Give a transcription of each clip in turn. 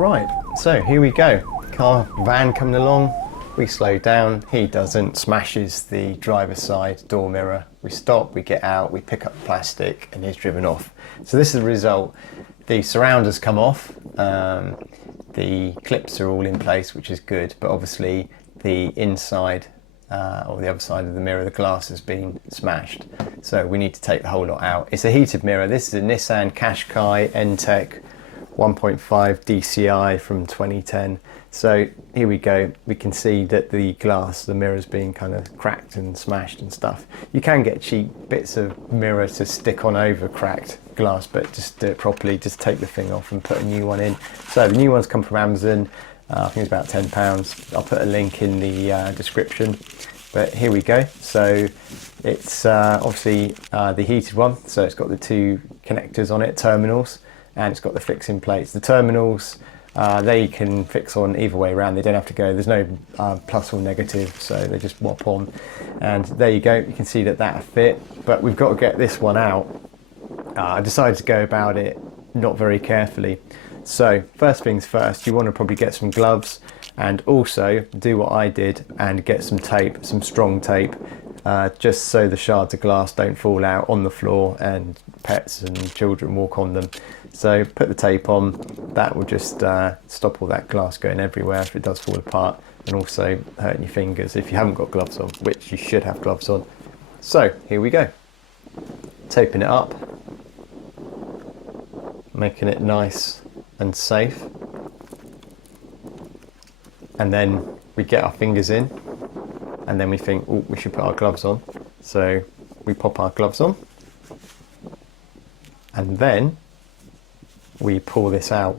Right, so here we go. Van coming along, we slow down, he doesn't, smashes the driver's side door mirror. We stop, we get out, we pick up the plastic, and he's driven off. So this is the result. The surrounders come off, the clips are all in place, which is good, but obviously the inside or the other side of the mirror, the glass has been smashed. So we need to take the whole lot out. It's a heated mirror. This is a Nissan Qashqai N-Tech 1.5 DCI from 2010. So here we go. We can see that the glass, the mirror's been kind of cracked and smashed and stuff. You can get cheap bits of mirror to stick on over cracked glass, but just do it properly. Just take the thing off and put a new one in. So the new ones come from Amazon. I think it's about £10. I'll put a link in the description. But here we go. So it's obviously the heated one. So it's got the two connectors on it, terminals, and it's got the fixing plates. The terminals, they can fix on either way around. They don't have to go, there's no plus or negative, so they just whop on. And there you go, you can see that that fit, but we've got to get this one out. I decided to go about it not very carefully. So first things first, you want to probably get some gloves and also do what I did and get some tape, some strong tape, just so the shards of glass don't fall out on the floor and pets and children walk on them. So put the tape on, that will just stop all that glass going everywhere if it does fall apart, and also hurting your fingers if you haven't got gloves on, which you should have gloves on. So here we go, taping it up, making it nice and safe, and then we get our fingers in, and then we think, oh, we should put our gloves on. So we pop our gloves on, and then we pull this out.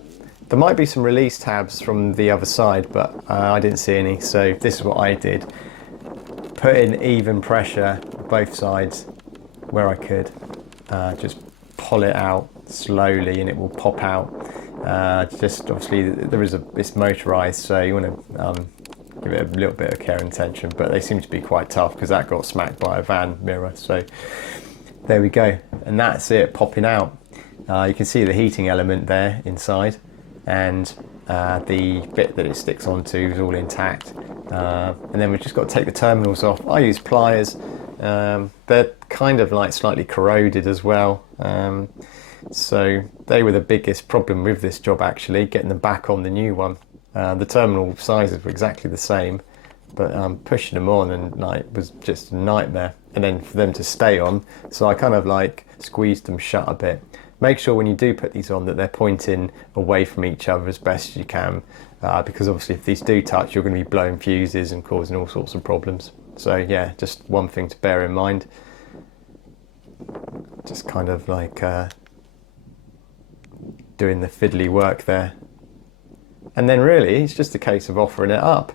There might be some release tabs from the other side, but I didn't see any, so this is what I did. Put in even pressure both sides where I could, just pull it out slowly and it will pop out. Just obviously it's motorized, so you want to give it a little bit of care and attention, but they seem to be quite tough because that got smacked by a van mirror. So there we go, and that's it popping out. You can see the heating element there inside, and the bit that it sticks onto is all intact. And then we've just got to take the terminals off. I use pliers. They're kind of like slightly corroded as well. So they were the biggest problem with this job, actually, getting them back on the new one. The terminal sizes were exactly the same, but pushing them on and like was just a nightmare. And then for them to stay on, so I kind of like squeezed them shut a bit. Make sure when you do put these on that they're pointing away from each other as best as you can, because obviously if these do touch, you're going to be blowing fuses and causing all sorts of problems. So yeah, just one thing to bear in mind. Just kind of like doing the fiddly work there. And then really it's just a case of offering it up.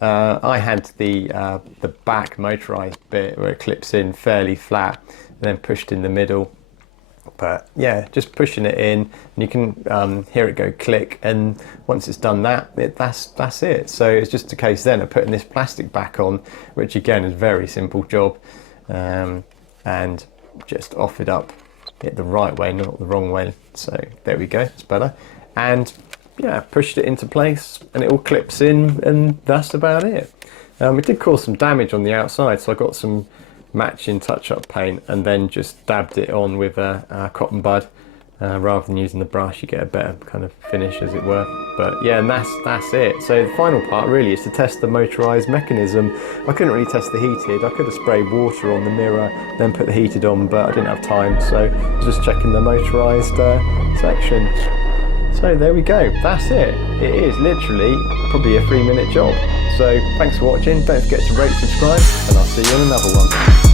I had the back motorized bit where it clips in fairly flat and then pushed in the middle. But yeah, just pushing it in, and you can hear it go click, and once it's done that, that's it. So it's just a case then of putting this plastic back on, which again is a very simple job, and just off it up it the right way, not the wrong way. So there we go, it's better. And yeah, pushed it into place and it all clips in, and that's about it. It did cause some damage on the outside, so I got some matching touch-up paint and then just dabbed it on with a cotton bud. Rather than using the brush, you get a better kind of finish, as it were. But yeah, and that's it. So the final part really is to test the motorised mechanism. I couldn't really test the heated. I could have sprayed water on the mirror, then put the heated on, but I didn't have time, so I was just checking the motorised section. So there we go, that's it. It is literally probably a 3-minute job. So thanks for watching, don't forget to rate, subscribe, and I'll see you in another one.